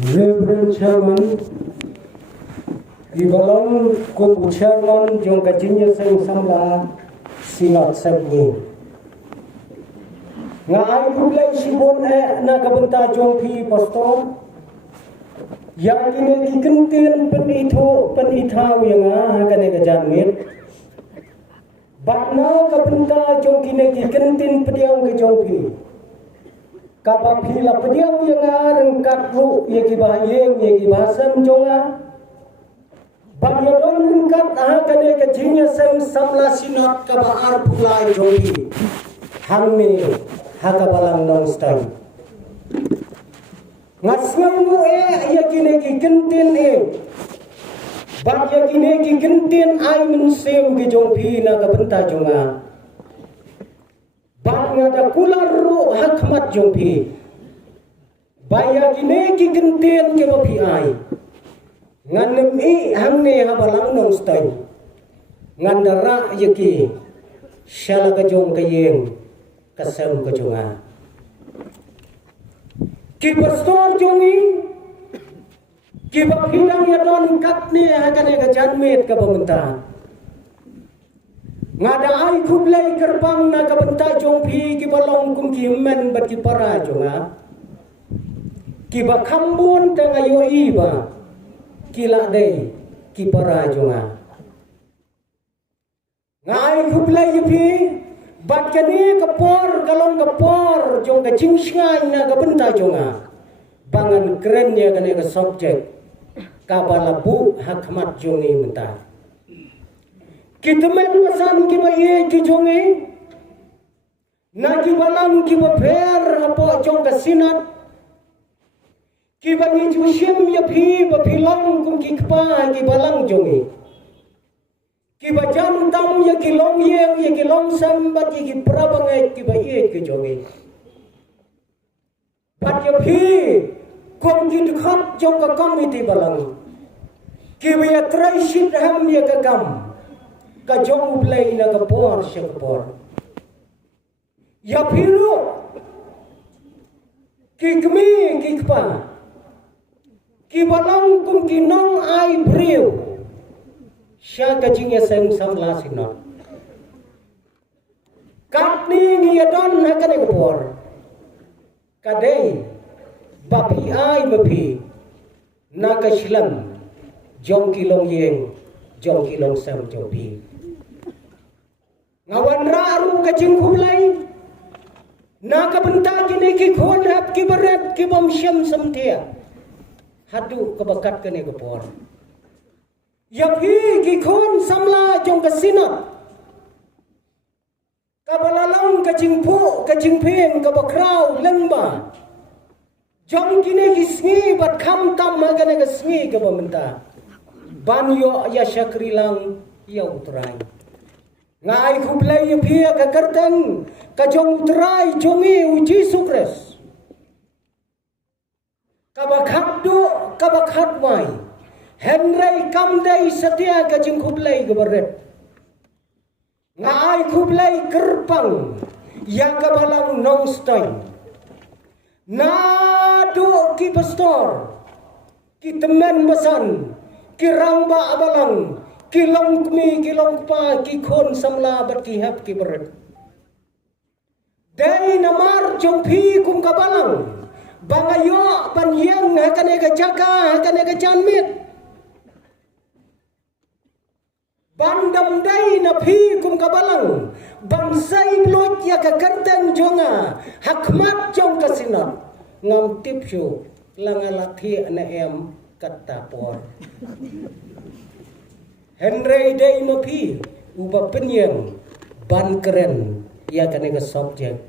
Reverend Chairman, Ibalong Kubu Chairman, Jong Kajinya Seng Samla, Sinat Sebni. Nga ay kulay sibon na kabenta Jong Pi Pastor, yang ini kikentin penitaw yang kane kajanmit. Bakna kabenta Jong kini kikentin pediang ke Jong Pi. Kapapila pediang yang rengkat ru yang kibahayeng yang kibahasam jonga. Bagyadon rengkat kane kajinya Seng Samla Sinat kabaar pulai Jong Pi. Hangme hakabalang nong stay. Ngasngangu yakine kikentin bak yakine kikentin ay mensem ke Jong Pi na kabenta jonga. Bak ngada kular ru hakmat Jong Pi. Ba yakine kikentin ke bapi ay. Nganem hangne habalang nong stay. Ngandara yaki syala ka Jong kayeng kasem ka jonga. Ki pastor jongi ki baphidang yadon katne hakane ka janmet ka pementa ngada ai kublai kerbang na ka benta Jong Pi ki balong kum ki men bat ki para jonga ki bakhambun tang ayo iba ki la dei ki para jonga ngai kublai pi bat kani kapor kalong kapor jong ka jingsngai na ka benta jonga bangan keren ya kane ka subject ka balabu hakmat jongi menta kita men masan ki ba ye ki jongi na ki balang ki ba per apo jong ka sinat ki ba ni jusim ya phi ba philong kum ki kpa ki balang jongi ki ba jam tam ya ki long yeng ya ki long sam ba ki prabangai ki ba ye ki jongi bat ya phi kom ki dukhat jong ka komiti balang ki ba ya trai shit ham ya ka gam ka jong play na ka por sya ka por ya phiru ki kmi ki kpa ki balang kum ki nong ai briu Sya kajinya Seng Samla Sinat. Katni ngiyadon hakane kapor. Kadai bapi ai bapi naka silam Jong kilong yeng Jong kilong sam Jong Pi. Ngawan raru kajing kulai naka benta kini ki khonap ki barat ki bom syam samtia. Hadu kebakat kene kapor. Ya pi ki khon samla Jong ka sinat ka balalang ka jingpu ka jingpen ka bakrau lengba Jong kine ki sngi bat kham tam magane ka sngi ka bamenta banyo ya syakrilang ya utrai ngai khublai ya pi ka kartang ka Jong utrai jongi uji sukres ka bakhaddu ka bakhadwai Henry kamdai setia ka jing kublai gebaret. Ngai kublai kerpang yang kabalang nongstein. Nado ki pastor ki temen masan ki rangba abalang ki long kmi ki long pa ki khon samla bat ki hap ki beret. Dai namar Jong Pi kum kabalang bangayo panyang hakane ka jaka hakane ka janmit. Bandam dai na phi kum kabalang bansai blot ya ka kartang jonga hakmat jong kasinat ngam tipsyo langalathi na em katapor Henry dai na phi uba penyeng ban keren ya kane ka subject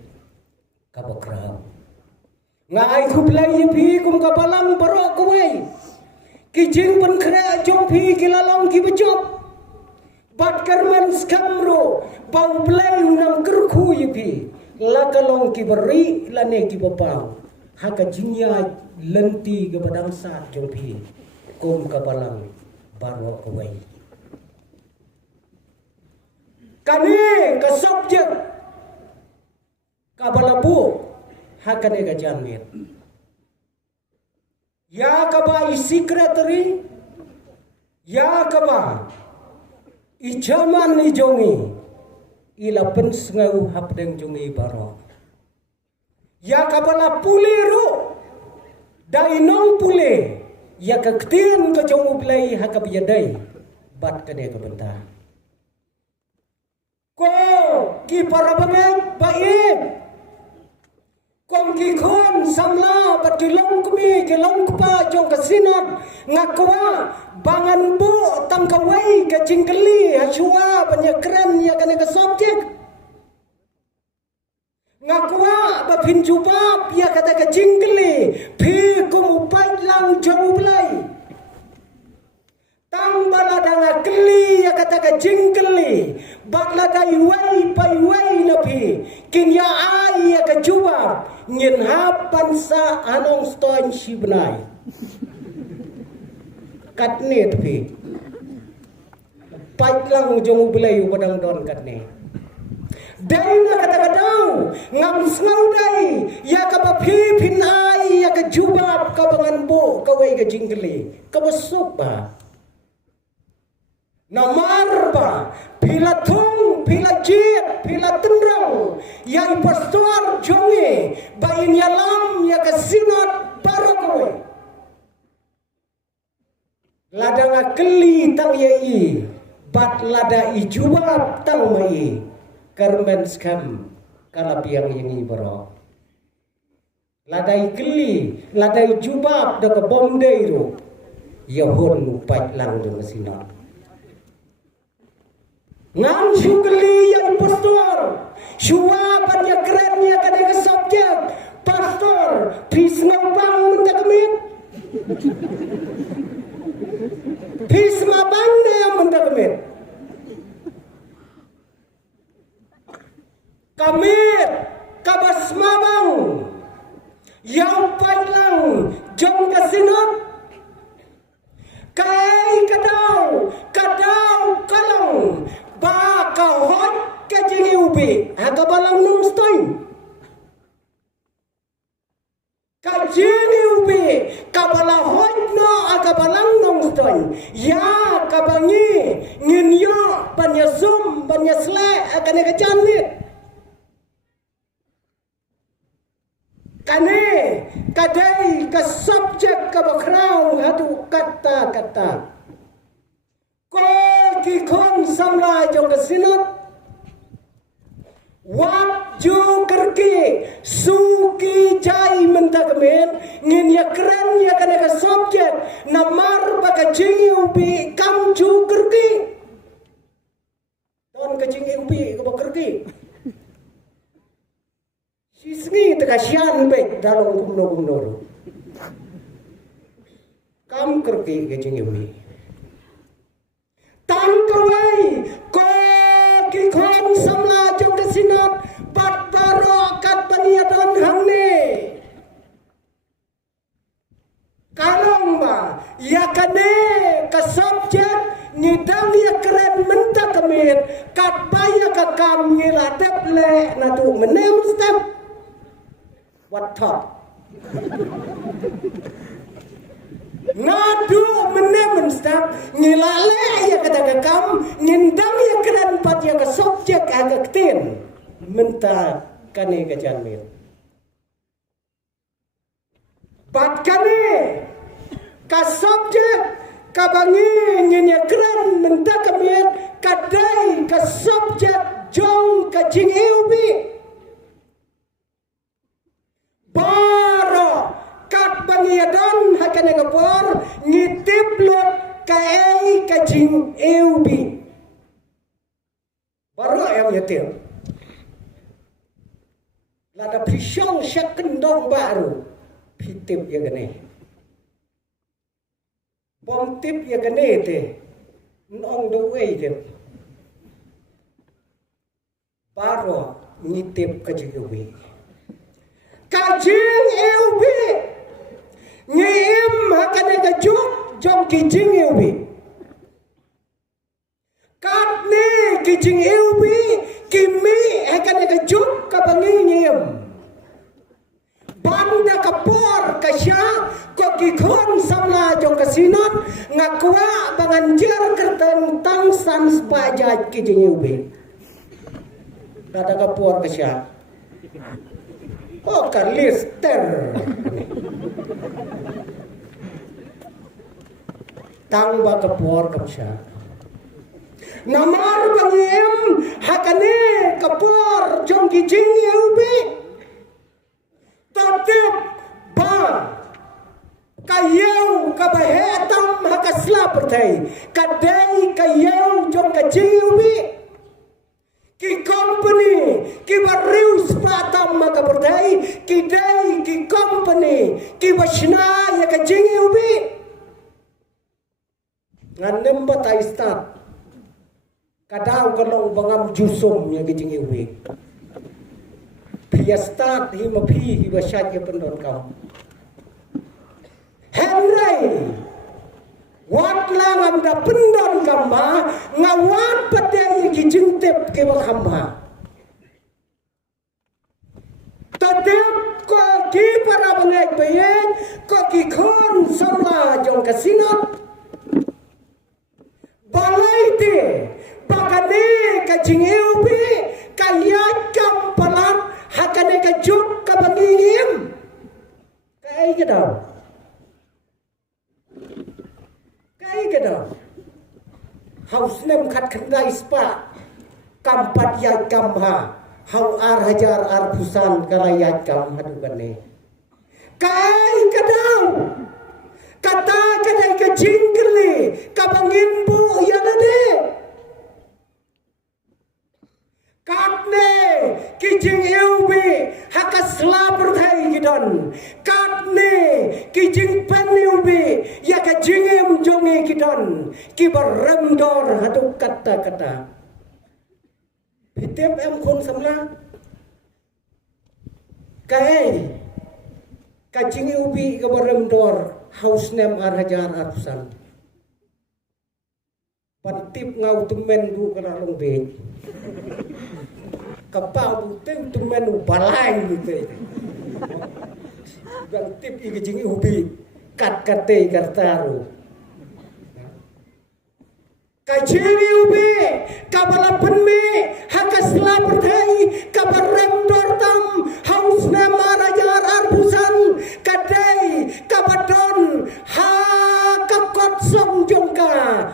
kabakrao ngai khublai phi kum kabalang baro kuwei kijing pen khra Jong Pi kilalong ki bejop Bat karman skamro bau play unang kerku yipi lakalong ki beri lane ki bapau haka jinya lenti ke badang saat Jong Pi kum kapalang barwa kawai kane ka subject kabalabu hakane ka janmit ya kaba i secretary, ya kaba i chairman ni jongi, ila pensengau hapdeng jongi baro. Ya kaba la puliru, dai nong pule, ya kaktian ka jongu play hakab yadai, bat kade ka benta. Ko ki para bangai baik, kom ki khon samla bat ki long kumi ki long kpa jong ka sinot ngakwa bangan bu tam ka wai ka jingkeli hachua banya keren ya kane ka subject. Ngakwa ba phin jubab ya kata ka jingkeli phi kum upai lang jong ulai. Tang balada ngakeli ya kata ka jingkeli baklada iwai pai wai napi kin ya ai ya ka jubab ngin hapan sa anong stoin shibnai. Katne tapi pai lang jong ulai wadang don katne. Dai na kata-katau ngam sngau dai ya ka ba phi phin ai ya ka jubab ka bangan bo ka wai ka jingkeli ka basuk ba namar ba pila thung pila jit pila tendrang ya pastor jonge ba in yalam ya ka sinot parakoy ladang akeli tang yai bat lada i jubab tang mai karmen skam kalapiang yang ibaro ladai keli ladai jubab da ka bomdei ro yahon upat lang do masina ngam shukli yang pastor shuaban ya kerennya kadang ka subjek pastor please ngabang minta kemit please mabang dia minta kemit kamit kabas mabang yang pailang jong kasinot kai kadau kalong ba ka hot ka jingi ubi aga balang nung stoin ka jingi ubi ka bala hot no aga balang nung stoin ya ka bangi nginyo banya zoom banya sle aga ne ka janit kane kadai ka subjek ka bakrau hadu kata-kata ko ki khon samla jong ka sinot wat ju kerki suki jai mentagmen ngin ya keren ya kane ka subjek namar baka jingi ubi kam ju kerki don ka jingi ubi ka bakerki sisngi tekasian baik dalam kumno kam kerki ke jingi ubi tangkawai ko ki khon samla jong ka sinot bat baro kat paniadon hangne kalong ba ya kane ka subjek ngidang ya keren menta kemit kat baya ka kam ngiladep le na tu menem step what thought ngadu menem step ngilale ya kata kam ngindang ya keren pat ya ka subjek agak tin menta kane ka janmil pat kane ka subjek ka bangi ngin ya keren menta kemit kadai ka subjek jong ka jing eubi baro kat bangiadon hakane ngapor ngitip lot kai ka jing eubi baro yang yatim lada pisong syak kendong baru pitip ya gane bom tip ya gane te nong do wei te baro ngitip ka jing eubi kajing eubi ngim hakane kajuk jom kijing eubi katne kijing eubi kimi hakane kajuk kabangi ngim banda kapor kasya ko kikon kasinot ngakwa banganjar kertentang sans pajak kijing ubi. Kata kapuar kesya. Oh kalister. Tang ba kapuar kesya. Namar bangiem hakane kapuar jong kijing ubi. Tatip ba kayau kabahetam hakasla pertai kadai kayau jong kijing ubi. Ki company ki bariu spatam maka pertai ki dai ki company ki bashna ya kijing ubi. Ngandem batai start kadang kalau bangam jusum ya kijing ubi. Pia start hima pi hiba syat ya pendon kau. Henry wat langam da pendon kamba ngawat padai ki jintep ke bakamba. Tetep ko ki para bangek bayet ko ki khon sama jong kasinot. Balai te bakane ka jingeubi kayat kam palat hakane ka juk ka bangingim. Kai ke daw. Kai ke daw. Haus nem khat khandai spa kampat ya kamha hau ar hajar ar pusan kalayat kam hadugane. Kai ke daw. Kata kadai ka jingli ka bangin bu ya de. Katne kijing eubi hakasla perthai gidon. Katne kijing pen eubi ya ka jingem jonge gidon. Ki baremdor hadu kata-kata. Hitep em khon samla. Kai kajing eubi ka baremdor haus nem ar hajar arsan. Pantip ngau tumen du kana long be. Kapau butem tumen u balai gitu. Pantip i kijing ubi kat kate kartaru. Kajing ubi kabala penme hakasla perthai kabarem dortam haus nem ar hajar arbusan kadai kabadon ha kakot som jongka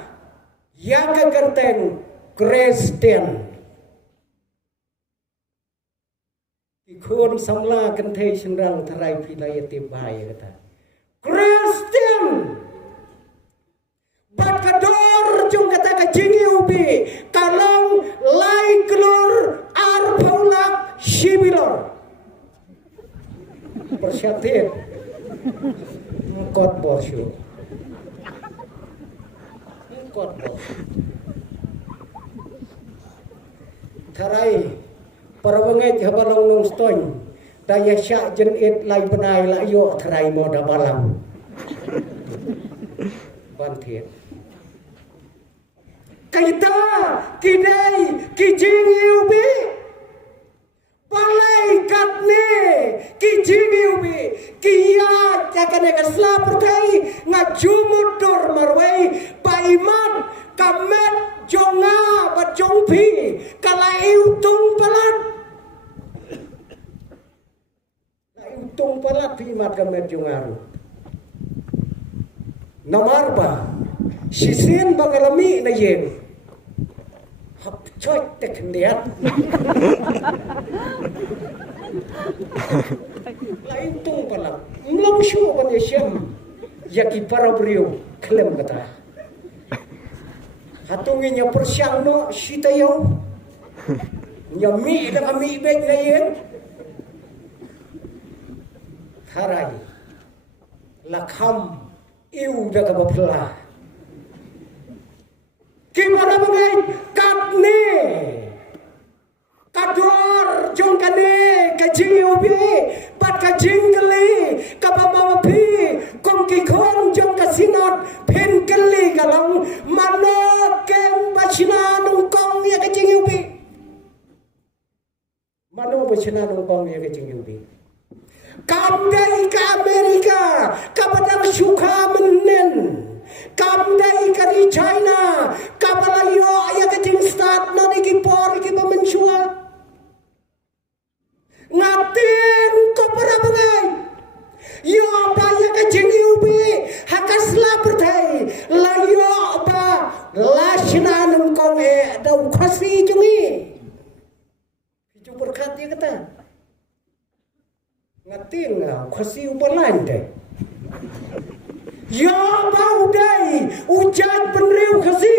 yang kegerteng Kristen ikon samla kentei senrang tarai pilai tibai kata Kristen bat kador jong kata kajingi ubi kalong lai kelur ar paulak shibilor persyatin kot borsyo kot bos tarai parawangai habalong nong stoin daya syak jen it lai benai la yo tarai mo da balang bantiet kaita kidai kijing ubi balai katne kijing ubi kiya jakane kasla pertai ngajumudur marwai paiman kamet jonga bajongpi kalai utung palat lai utung palat pimat kamet jongaru namarba sisin bagalami na yen hap choy tek liat lai utung palat mlong shu ban yesem yaki para brio klem kata hatunginya persiang no sita yo nyami da kami beg na yen harai lakham iu da ka bapla kimana bangai katne kador jongkane kajing ubi pat kajing kali kabama pi kongki kon jong kasinot pen kali kalong mano ken bachina nungkong ya kajing ubi mano bachina nungkong ya kajing ubi kamdai ka Amerika kapadang suka menen ngamdai kari China kabalayo ya kajing start na digipor ki pamensua ngatin ko para bangai yo ba ya kajing ubi hakasla pertai layo ba lashna nung kong dau khasi jungi itu berkat dia kata ngatin khasi ubalan deh ya bau dai ujan penriu khasi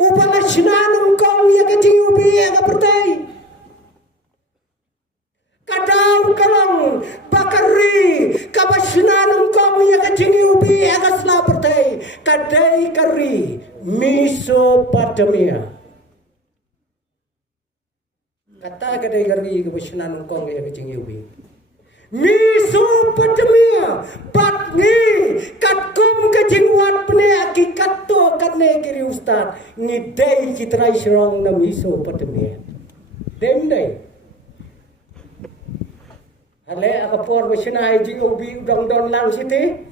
ubala shinanung kong ya kajing ubi aga pertai kadau kalang bakari kabashinanung kong ya kajing ubi aga sla pertai kadai kari Mesopotamia kata kadai kari kabashinanung kong ya kajing ubi Mesopotamia patni katkum kajingwat pne akikat to katne kiri ustad ngidai kitrai serong na Mesopotamia demdai ale akapor basina jing ubi udang don lang siti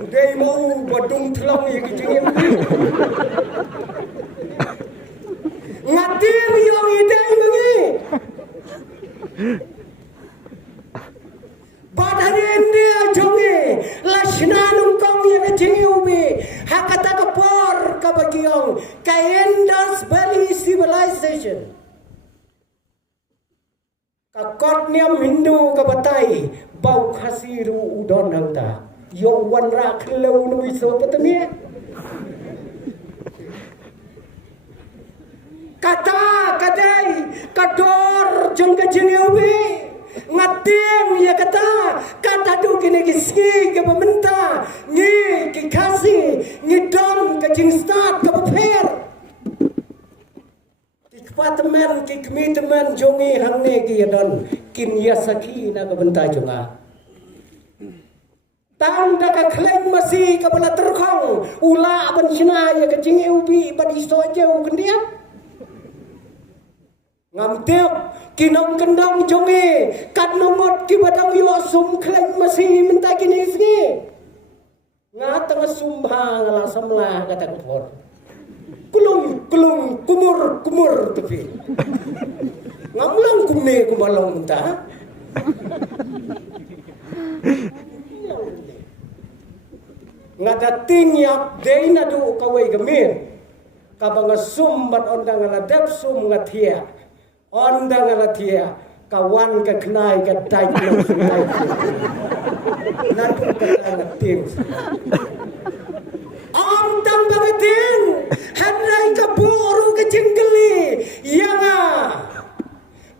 udai mau badung thlong ye kijing ngatir yong idai ngi Badharin dia jonge lashnanung kong ya kajing ubi hakata kapor kabagiong kaendas Bali civilization kakot niam Hindu kabatai bau khasiru udon hangta yo wanra khlau nu Mesopotamia kata kadai kador jong kajing ubi ngatim ya kata tu kini kiski ke pemerintah ni kikasi ni don kajing start ke per departemen kikmitemen jongi hangne ki don kin yasaki na ke benta jonga tang da ka klaim masih ke bala terkong ula ban sina ya kajing ubi badi soje ukendia ngamtep kinong kendong jonge kat nomot ki badang yo sum klaim masih minta kini sini ngatang sumbang ala samla kata kepor kulung kumur tapi ngamlang kumne kumalong minta ngada tingyak deina du kawai gemir kabang sumbat ondang ala dap sum ngatia ondang alatia kawan ke kenai ke tai nanti ke tim ondang bangetin hadrai ke boru ke jenggeli yanga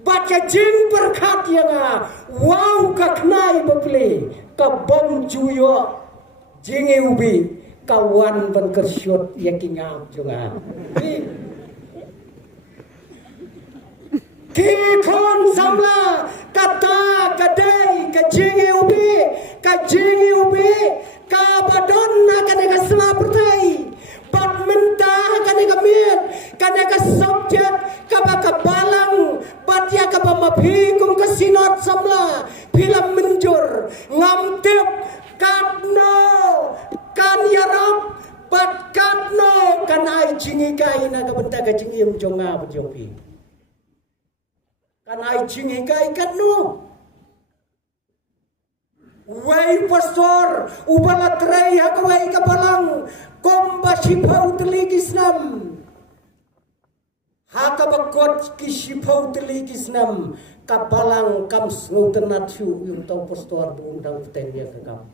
baca jing perkat yanga wow ke kenai bepli ke bom juyo jingi ubi kawan ban kersyot yakingap juga Kikon samla kata kadai kajingi ubi kabadon akan eka selapertai bat mentah akan eka mit kan eka subjek kabaka balang bat ya kabamapi kum kesinot samla film menjur ngamtip katno kan yarap bat katno kan ai jingi kai na kabenta kajingi jonga berjopi kan ai jingi kai katno wai pastor ubala trei hakawai kabalang komba sipau teligisnam hakabakot ki sipau teligisnam kabalang kam snautenatsu yung tau pastor buundang tenya kakam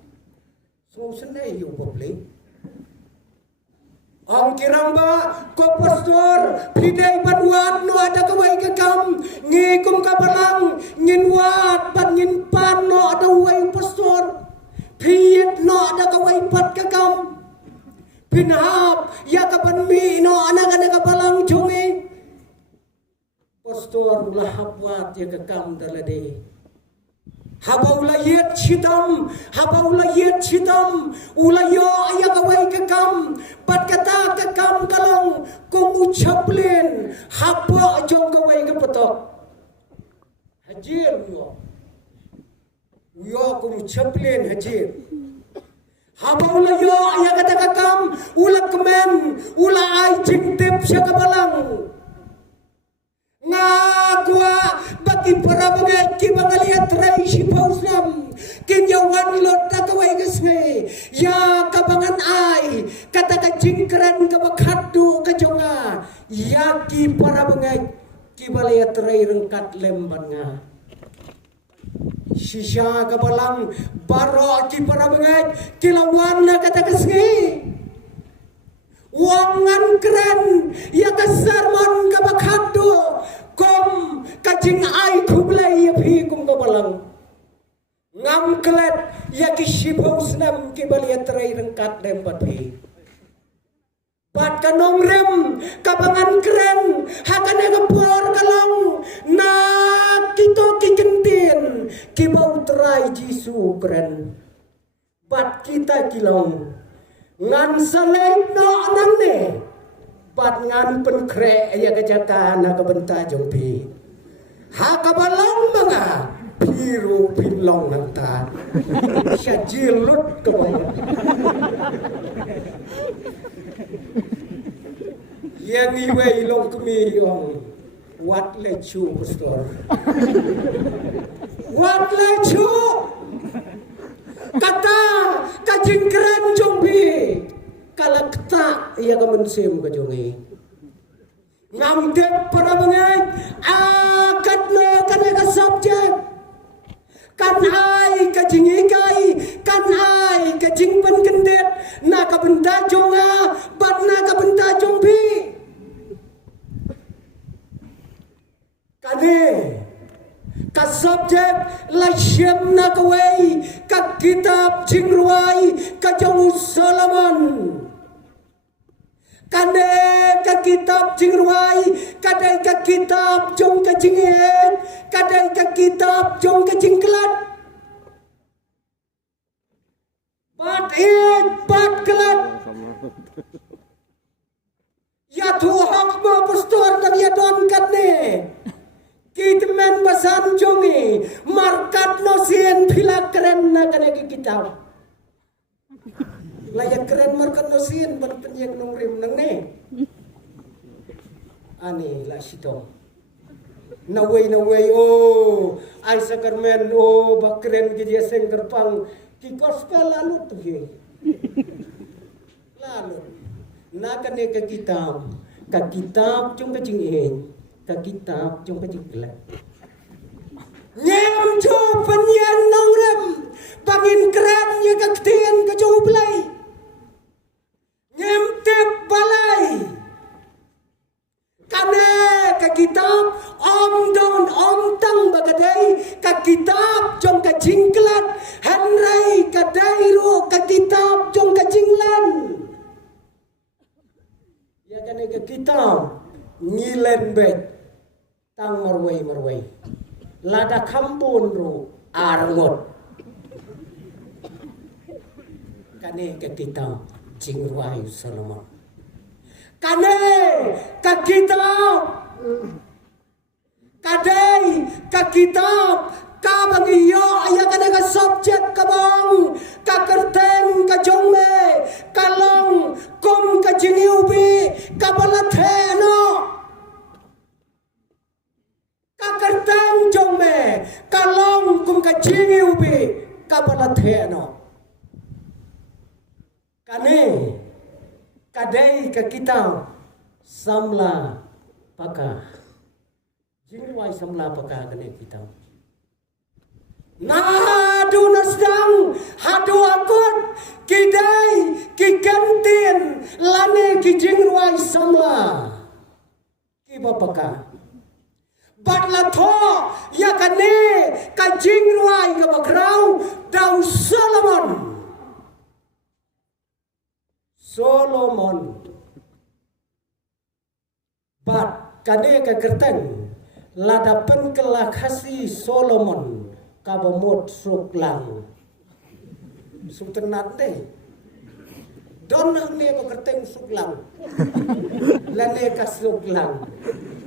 so senai yo public ang kiramba ko pastor pidai banwat no ada kawai kakam ngikum kabalang nginwat pan nginpan no ada wai pastor piet no ada kawai pat kakam pinhap ya kapan mi no anak-anak kabalang jonge pastor lahapwat ya kakam dalade habaula yet chitam ulayo ya kawai kakam pat kata kakam kalong kung uchaplin hapa jong kawai kapatok hajir yo kung uchaplin hajir Habang layo ya kata kakam ulah kemen ulah ai cintip siya kabalang. Ngakwa bagi para banget ki bangaliat rai si pausam kinyawan lot takawai gasngai ya kabangan ai kata kacingkran kabakadu kajonga ya ki para banget ki baliat rai rengkat lemban nga sisya kabalang baro ki para banget kilawan na kata gasngai wangan keren ya kasarman kabakado kom kacing ai kublai ya phi kum kabalang ngam klet ya kisipau senam kibaliat terai rengkat lempat phi bat kanong rem kabangan keren hakane kapor kalong na kito kikentin kibau terai jisu keren bat kita kilong ngan salai no anang ne bat ngan penkre ya kejaka na kabenta jongpi ha kabalang mga biru pinlong nanta siya jilut kabaya yang iwe ilong kami yung wat lechu pastor wat lechu kata kajingkran jongpi kalakta iya kamansim ka jongi ngamdep para bangay akad no kaneka subject kan ai kajingikay kan ai kajingpan kendet na kabenta jonga bat na kabenta jongpi kane ka subject la siyem na kaway ka kitab jingruay ka jong Solomon kane ka kitab jingruay kadai ka kitab jong ka jinghen kadai ka kitab jong ka jingklat bat klat ya tuhak mo pastor na ya don kane kitmen basan jongi markat no sien phila keren na kane ki kitab layak keren markat no sien ban penyek nong rim nang ne ani la sito naway oh ay sakarmen oh bakren ki dia seng gerpang ki gospel lalu tu ye lalu na kane ka kitab jong ka jingin ka kitab jong ka jingklat nyem jo panyan nong rem bangin keren ye ka ktien ka jong play nyem tep balai kane ka kitab om don om tang bagadai ka kitab jong ka jingklat hanrai ka dairu ka kitab jong ka jinglan ya kane ka kitab ngilen bet tang marway lada kampun ru arngot kane ka kitab jingruay Solomon kane ka kitab kadai ka kitab ka bangiyo aya kane ka subject kabang ka kerteng ka jongme kalong kum ka jingiubi ka balatheno ka kerteng jongme kalong kum ka jingiubi ka balatheno kane kadai ka kitab samla paka jingwai samla paka kane kitab nadu nasdang hadu akut kidai kikantin lane kijingwai samla kibapaka batla tho ya kane kajingwai kabakrau dau Solomon bat kane ka kerteng ladapan kelakasi Solomon kabamot suklang suternat deh don ne ka kerteng suklang lane ka suklang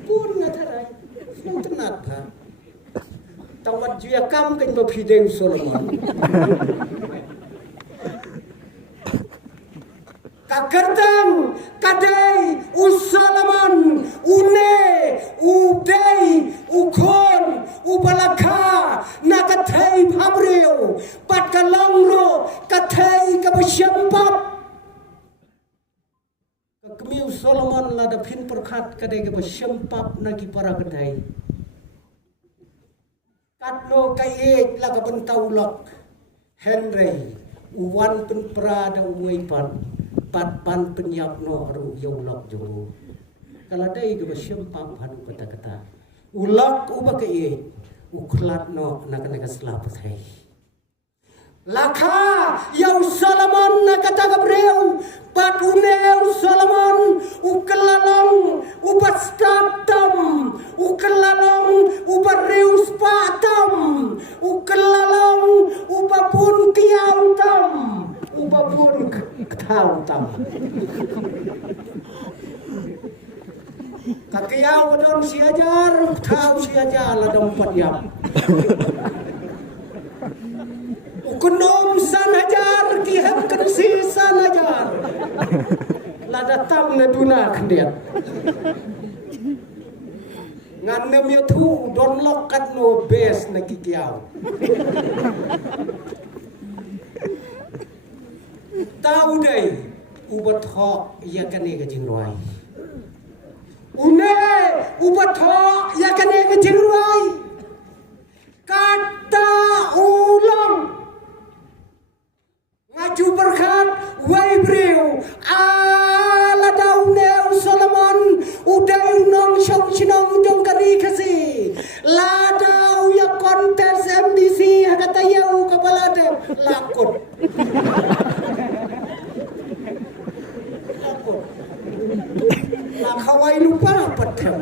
pun ngatarai suternat ha tawat juya kam kan ba Solomon kakertang kadai usalaman une udai ukon ubalaka nakathai phabreu patkalongro kathai kabasyambap kemiu Solomon lada pin perkat kadai kabasyambap nagi para kadai katno kai laga bentaulok Henry uwan pen prada uipan pat pan penyap no aru yolok jo kaladai ke bersyempap hanu kata-kata ulak uba ke uklat no nak selapat hai laka yau Solomon nak kata gabreu pat uneu Solomon ukelalong ubastatam ukelalong ubareus patam ukelalong ubapun kiautam ubapun ketautam kakiau don siajar tahu siajar lah dompat yap ukunom sanajar kihem kensi sanajar lah datang neduna kendiat nganem ya tu don lokat no bes na kikiau tahu deh ubat hok ya kane ke jingruai une ubat hok ya kane ke jingruai kata ulang ngaju berkat wai breu ala dauneu Solomon udai nong syong sinong jong kari kasi ladau ya kontes MDC kata yau kabalade lakut lakawai lupa patem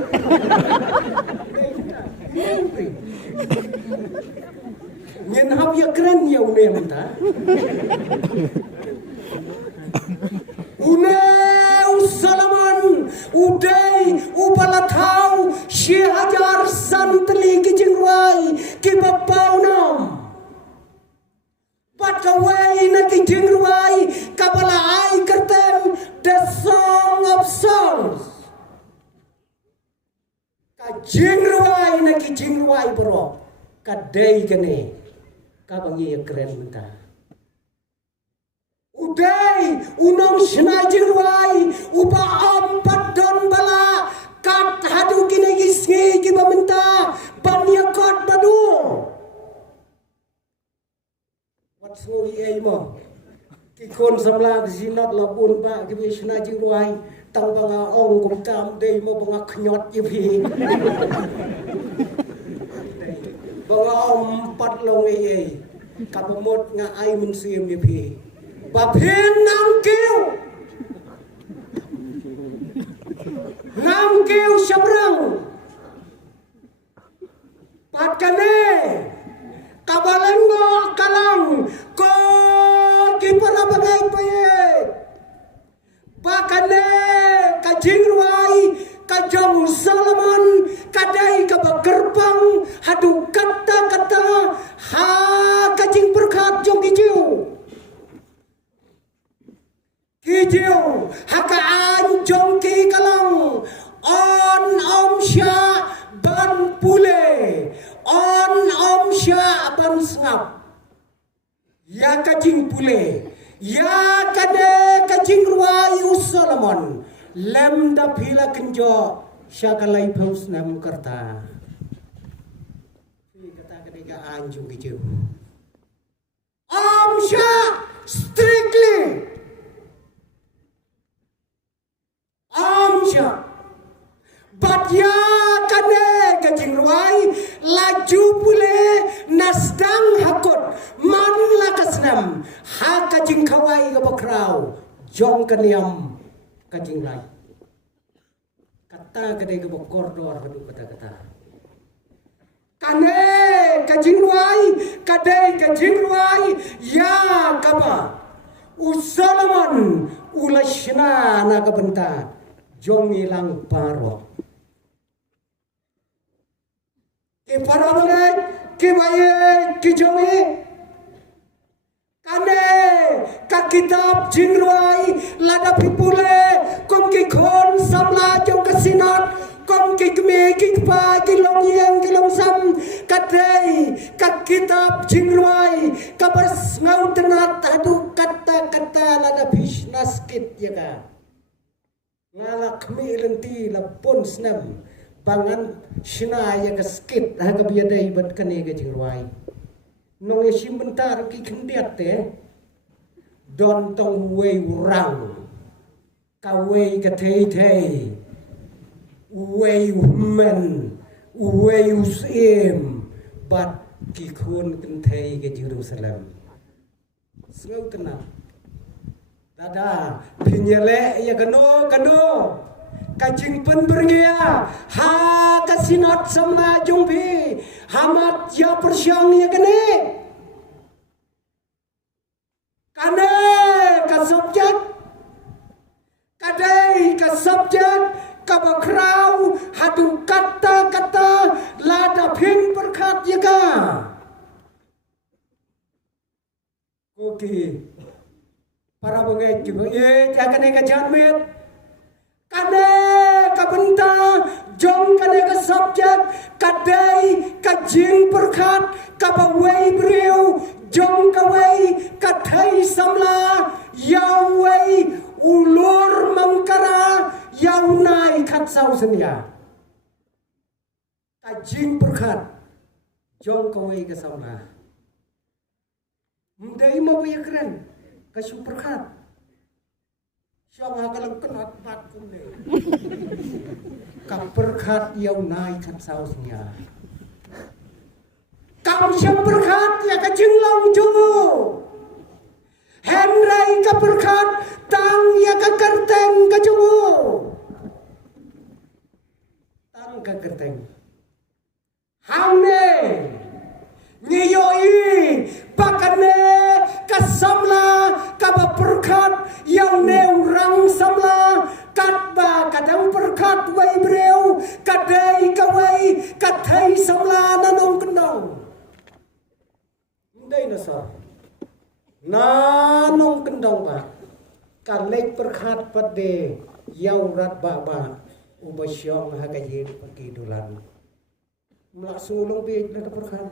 nyen hab ya keren ya unemta uneu Solomon udai ubalatau syihajar santli kijingwai kibapau nam patkawai na kijingwai kabala ai kertem the song of songs kajingwai na kijingwai bro kadai kene kabangi ya keren menta udai unong snajingwai uba ampat don bala kat hadu kini gisngi kiba menta banyakot badu wat snori ai mo kikon samla zinat labun ba kibi snajingwai tang banga ong kum tam dei mo banga khnyot yipi banga ampat long ai kabamot nga ai mun sim yipi bapin ngangkiu seberang patkane kabalengo kalang ko kipara bagai paye pakane kajingruai kajong Solomon kadai kabagerbang hadu kata-kata ha kajing berkat jong kijiu kijiu haka anjong ki kalang on om sya ban pule on om sya ban sngap ya kajing pule ya kade kajing ruai Solomon lem da phila kenjo syakalai paus nam karta kata kade ka anjong kijiu om sya strictly amsha batya kane kajing ruai laju pule nasdang hakut man lakasnam ha kajing kawai ka bakrau jong kaniam kajing lai kata kade ka bakordor hadu kata-kata kane kajing ruai kade kajing ruai ya kaba Solomon ulashna na kabenta jong ilang paro ke paro ke baye ke jongi kane ka kitab jingruai lada pipule kom ki khon samla jong ka sinot kom ki kme ki pa ki long yang ki long sam kadai ka kitab jingruai ka bas ngau tenat adu kata-kata lada bisnas kit ya ka ngala kme lenti la pon snam bangan shina ya ka skit ha ka biadai bat kane ka jingruai nong ya simbentar ki kendiat te don tong wei rang ka wei ka thei wei men wei usim bat ki khun ken thei ke Jerusalem sngau tena dada pinyele ya kano kajing pen bergia ha kasinot sama jumpi hamat ya persyang ya kene kane ka subjek kadai ka subjek ka bakrau hadu kata-kata lada pin berkat ya ka oke para bangay juga jangan ka janmet kane ka benta jong kane ka subjek kadai ka jing berkat ka bawai breu jong ka wei ka thai samla yawei ulur mangkara yaunai khat sau senia ka jing berkat jong ka wei ka samla mdai mo ya keren ka su berkat siapa kalau kenat bakum deh ka berkat yaunai khat sau senia kam siang berkat ya ka jinglong jungu henrai ka berkat tang ya ka kerteng ka jungu tang ka kerteng hamne ngiyoi pakane ka samla ka berkat yang neurang samla katba kadang berkat wei breu kadai ka wei kathai samla nanong kendong đây là sao na nong kendong ba kalek perkhat pade yau rat ba ba ubasyong ha ka yin pakidulan mla sulong bi na perkhat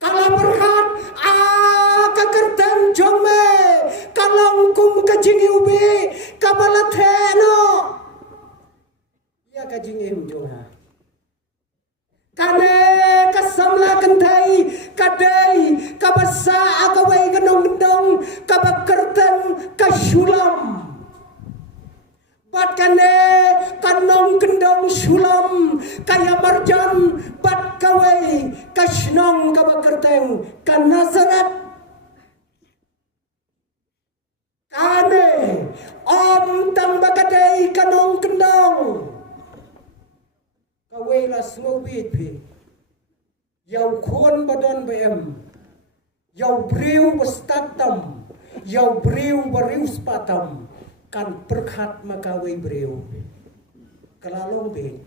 kala perkhat a ka kerten jome kalong kum ka jingi ubi kabala theno ya ka jingi joma kane kasamla kentai kadai kabasa akawai kanong dong kabakerten kasulam bat kane kanong kendong sulam kaya marjan bat kawai kasnong kabakerten kanazarat kane om tang bakadai kanong kendong kawai la semua pi yau khôn badan bm yau breu bastatam yau breu bariu spatam kan perkhat makawai breu kalalong be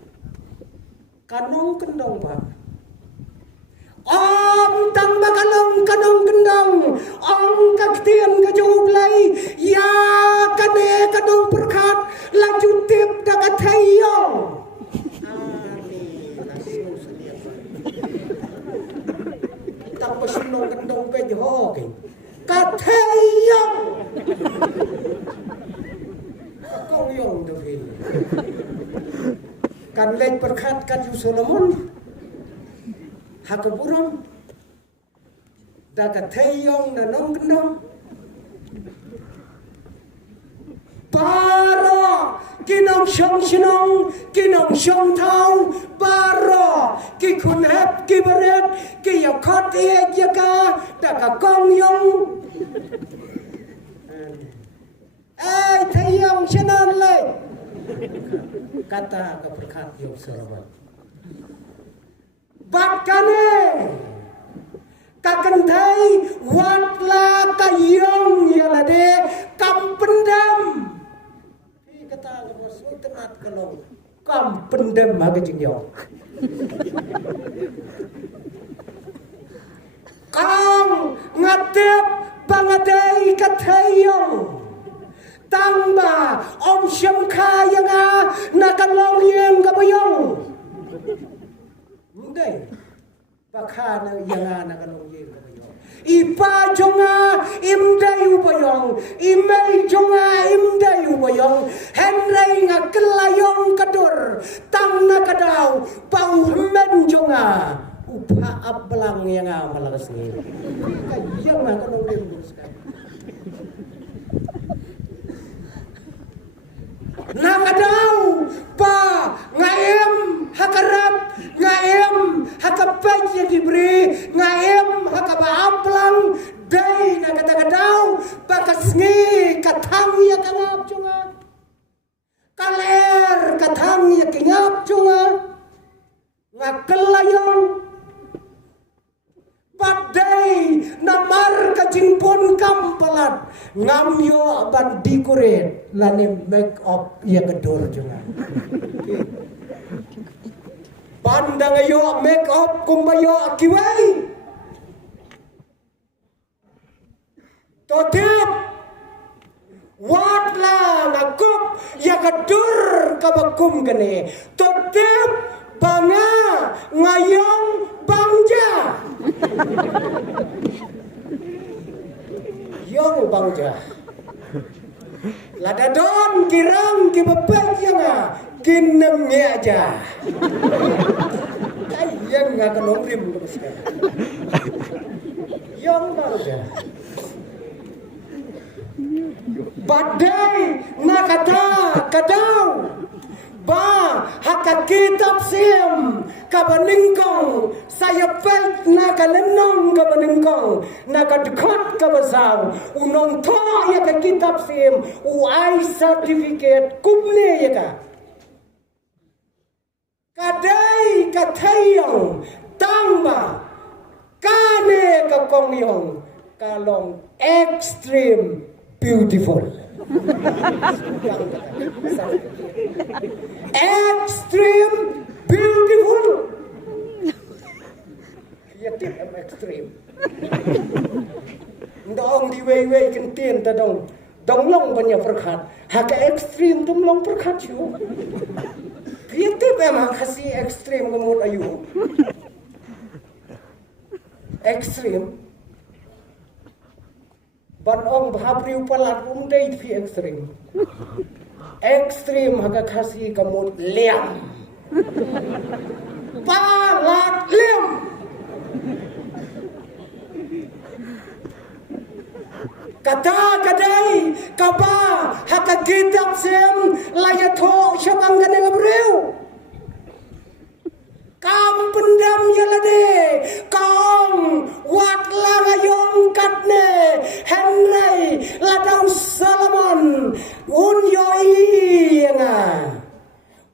kanong kendong ba om tang bakalong kanong kendong om kaktian kajublai ya kane kanong perkhat laju tip dakathayo tapos nong kendong pe jo ke kathayong kong yong do ke kan lek perkhat kan yu Solomon hakaburam da kathayong na nong kendong Baro kinong shong shinong kinong shong thau baro ki khun hep ki baret ki ya khot e yaka da ka kong yong ai thayong shanan le kata ka berkat yong Solomon bakane kakentai watla kayong yalade kam pendam kata bos tenat kalau kam pendam ha kejing yo kam ngatep bangadai katayong tangba om syam kayanga nakalong yang kabayong mundai bakana yang nakalong yang kabayong ipa jonga imdai ubayong imay jonga imdai ubayong henry nga kelayong kadur tang nakadaw pau men jonga upa ablang yang malakas ni kayang nakalong yang nakadaw pa ngaem hakarap ngaem hakapay yang diberi ngaem hakabaaplang day nakatagadaw bakasngi katang ya kangap cunga kaler katang ya kingap cunga ngakelayong badai namar kajimpon kampalat ngamyo ban decorate lane make up ya kedor juga pandang yo make up kumbayo akiwai totip watla ngakup ya kedor kabakum gane totip banga ngayong bangja yong bangja ladadon kirang kibabay nga kinem aja kayang nga kanongrim terus ka yong bangja badai nakata kadaw ba hakakitab sim kabaningkong saya pek nakalenong kabaningkong nakadukot kabasaw unong to ya kitab sim uai certificate kumne ya ka kadai katayong tangba kane kakongyong kalong extreme beautiful extreme beautiful ya tip extreme dong di way kentien ta dong long banyak perkat haka extreme tum long perkat yo ya tip emang kasih extreme kemud ayu extreme ban ong bhabri upalat umdai fi extreme ekstrim haka kasih kamu liam palat liam kata kadai kaba haka kitab sem layato syabang gane ngabreu kam pendam yalade kong wat langayong katne henry ladang Solomon unyoi nga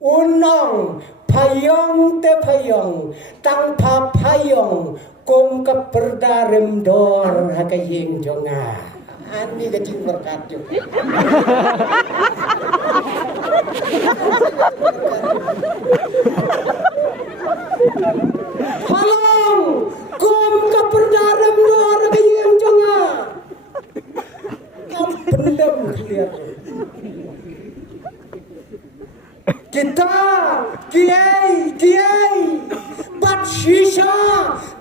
unong payong te payong tang pa payong kong kaperdarem dor hakaying jonga ani kecing berkat jo halong kum kaperdarem dor hakaying jonga kam pendam lihat kita kiai bat shisha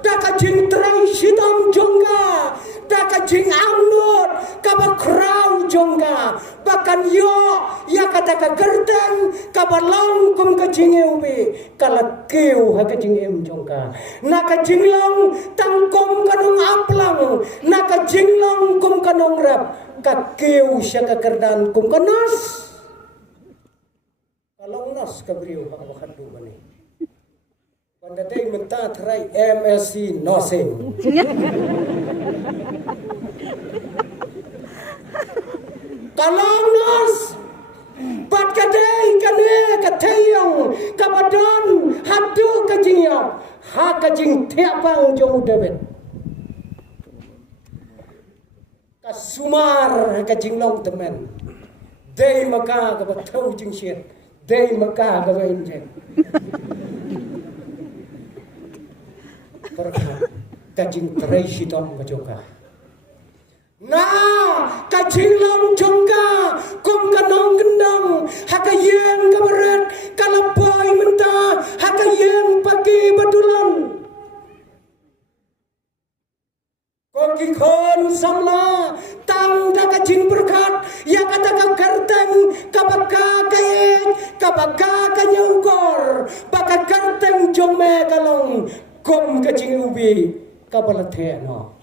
daka jing trai sidam jongga daka jing amnut kaba krau jongga bahkan yo ya kata ka gerdan kaba long kum ka jing ubi kala keu ha ka jing em jongga naka jinglong tangkom kanong aplang naka jinglong kum kanong rap ka keu sya ka gerdan kum kanas kalau nas kabriu hak bakadu bani pada day menta try MSc nosing kalau nas bat kadai kane katayong kabadan hadu kajingya ha kajing tiapang jong debet kasumar kajing long temen day maka kabatau jing shit day maka gawin jen perka kajing tray sidom kajoka Nah, kajilong jongga, kum kanong gendang, hakayeng kabaret, kalaboy menta, hakayeng pagi badulan. Kikon samla tang da kajin berkat ya kata kakarteng kabaka kait kabaka kanyugor baka karteng jome kalong kom kajing ubi kabalathe no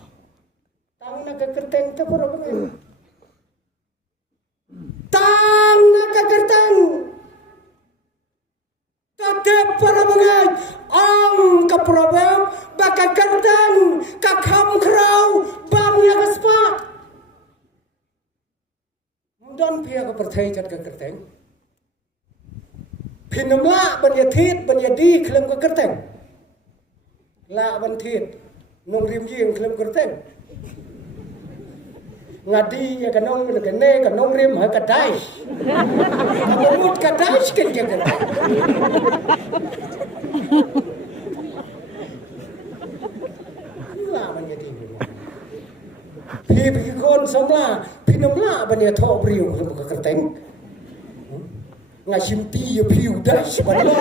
tang na kakarteng ta pura bangai tang na kakarteng tatep para bangai ang kaproblem baka karteng kakam krau bamya kaspa don pia ka perthai kat ka karteng phinamla banya thit banya di khlem ka karteng la ban thit nong rim jing khlem karteng ngadi ya kanong ka ne kanong rim ha ka dai amut ka dai ken ka karteng la banya di Phi kon samla pinamla banya tho briu khlem ka karteng nga simpi ya piu dai sibalo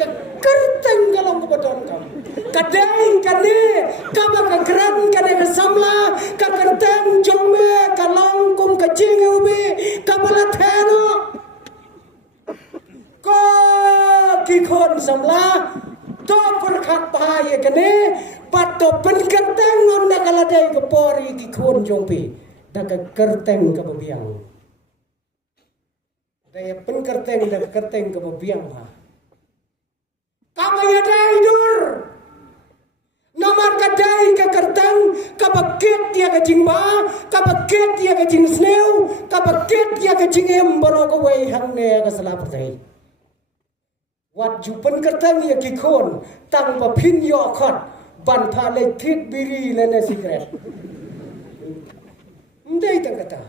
ka karteng galong ko badon kam kadai kane kaba ka kran kane ka samla ka karteng jome kalong kum ka jing ubi kabala theno ko ki kon samla to perkhat bahaya kane pato pen karteng on da kaladai ka pori ki kon jongpi daga kerteng ke babiang. Daya pen kerteng daga kerteng ke babiang ha. Kama ya dai dur. Nomor kadai ke kerteng, kabaket dia ke jingba, kabaket dia ke jing sneu, kabaket dia ke jingem baro ke wei hang ne ke salah pertai. Wat ju pen kerteng ya kikon, tang pa pin yo khot, ban pha le thit biri le ne secret. Ndai tang kata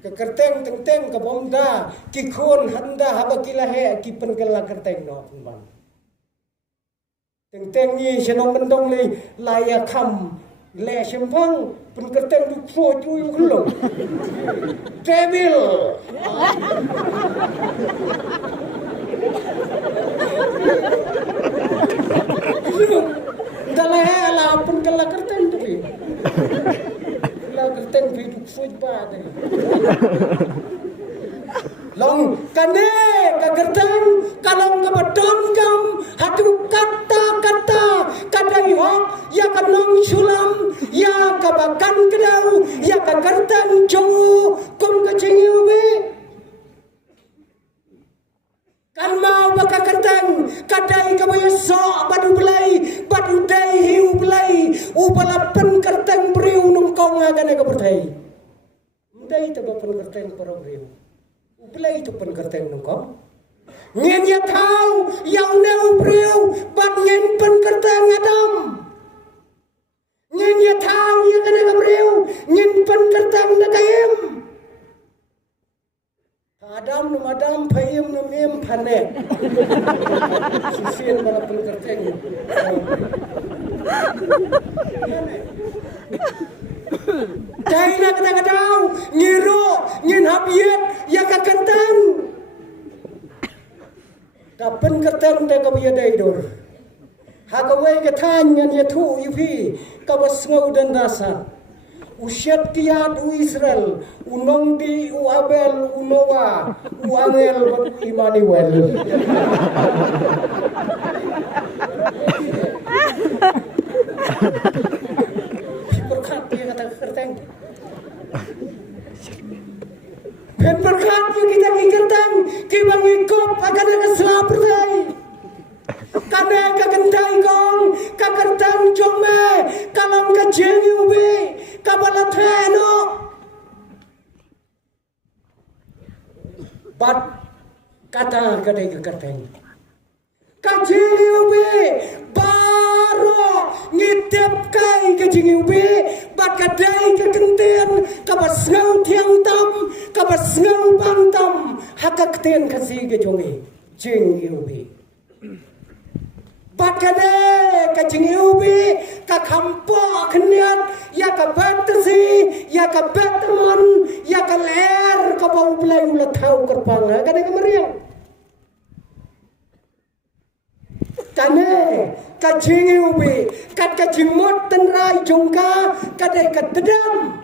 ke kerteng teng ke bomda ki khon handa habakila he ki pen kala kerteng no ban teng ni senong mendong le laya kham le sempang pen kerteng du pro ju yu khlo devil dalai ala pen kala kerteng tu kerteng hidup sudah deh. Long kane ka kerteng kalong ka badon kam hatu kata kadai hok ya kanong sulam ya ka bakan kedau ya ka kerteng jongu kum ka chingiu be kan mau baka kerteng kadai ka boya so badu belai badu dai hiu belai ubalapen kerteng briu nung kong agane ka pertai ndai ta bapen kerteng para briu ubelai tu pen kerteng nung kong ngen ya thau yang neu briu bat ngen pen kerteng adam ngen ya thau ya kana ka briu ngen pen kerteng na kaim Adam num Adam payim num nem panek sisian bala pen kerteng Dai na kadang-kadang ngiro ngin habiet ya ka kentang dapen kerteng da ka biya dai dor ha ka wei ka than ngan ya thu yu phi ka bas ngau dan dasar usyat kiat u Israel unong di u Abel u Noah u Angel u Immanuel berkat dia kata kerteng ben berkat kita ki kerteng ki bang ikop akan ke selaprai kane ka gendai gong ka kerteng jome kalam ka jengi ubi ka balatheno bat kata kadai ka kerteng ka jengi ubi baro ngitep kai ka jengi ubi bat kadai ka kenten ka basngau thiang tam ka basngau bantam hakak ten kasi ka jongi jengi ubi bat bat kane ka jingiubi ka kampo kniat ya ka batasi ya ka batmon ya ka ler ka bau blai ulah thau kerpanga kane kemeriang kane ka jingiubi kat ka jingmot tenrai jongka kadai ka tedam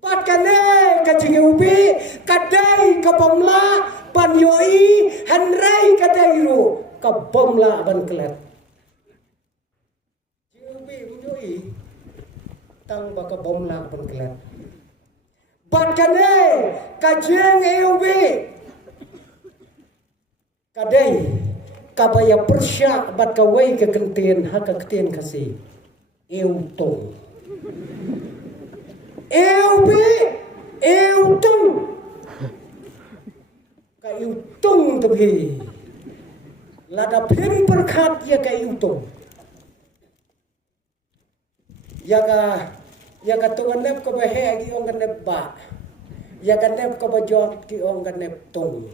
bat kane ka jingiubi kadai ka pomla ban yoi hanrai kadai ru ka bomla ban kelat jingiubi yoi tang ba ka bomla ban kelat bat kane ka jingiubi kadai kabaya persyak bat kawai ke kentien haka ketien kasih eutong eutong ka eutong tebi lada pim perkat ya ka eutong ya ka tunganep ka bahe gi ong kanep ba ya kanep ka bajot ki ong kanep tong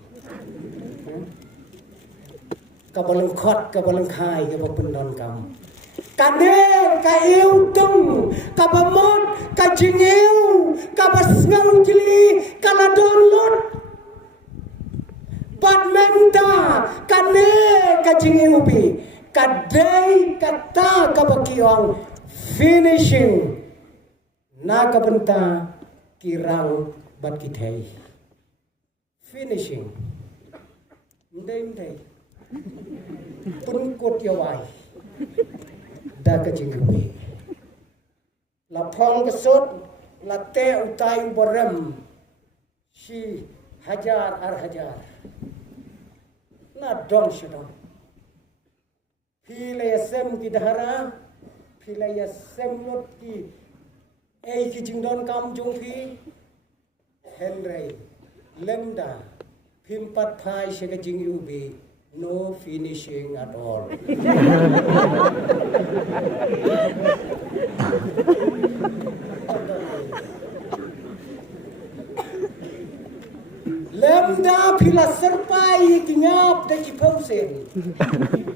kabalang khot kabalang khai ka pendon kam kane ka eutong ka bamot ka jingeu ka basngau jili kala download badmenta kane ka jingeu bi kadai kata ka bakiong finishing na ka benta kirang bat kithai finishing ndai pun kot yawai da ka jingubi la phong kesot la te utai borem si hajar ar hajar na dong shadong phile yasem ki dahara phile yasem lot ki ei ki jingdon kam jong phi henrei lemda phimpat phai se ka jingubi no finishing at all. Lemda pila serpai kinyap de kipausen.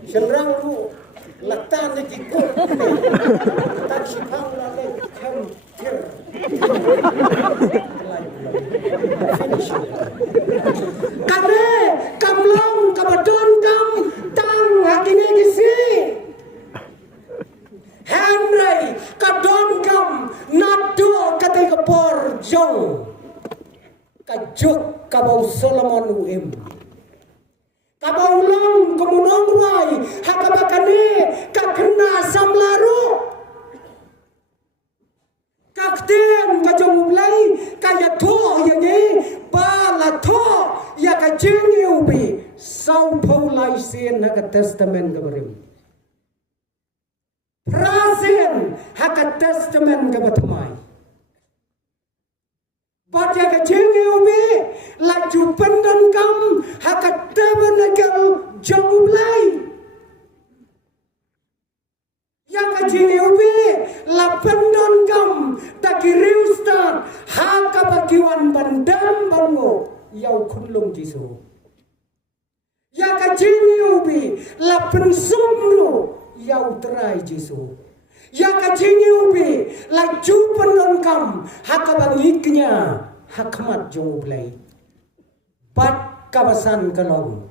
Senrang lu latan de kikut. Tak sipang la le kem tir. Finishing. Kane kamlang kabadon kam tang hakine kisi Henry kadon kam nado katai kapor jong kajuk kabau Solomon uim kabau long kemunong rai hakabakane kakena samlaru kakten kajong ulai kaya tho yagi bala tho ya ka jingiubi sau phau lai sen haka testament kabarim prasen haka testament kabatmai bat ya ka jingiubi laju pendan kam haka tabernacle jongulai ya ka jingiubi la pendan kam takiriu start haka bakiwan bandam bango yau khunlung jisu ya ka jingiubi la pensumru yau terai jisu ya ka jingiubi la jupan kam haka bangiknya hakmat jongublai bat kabasan kalong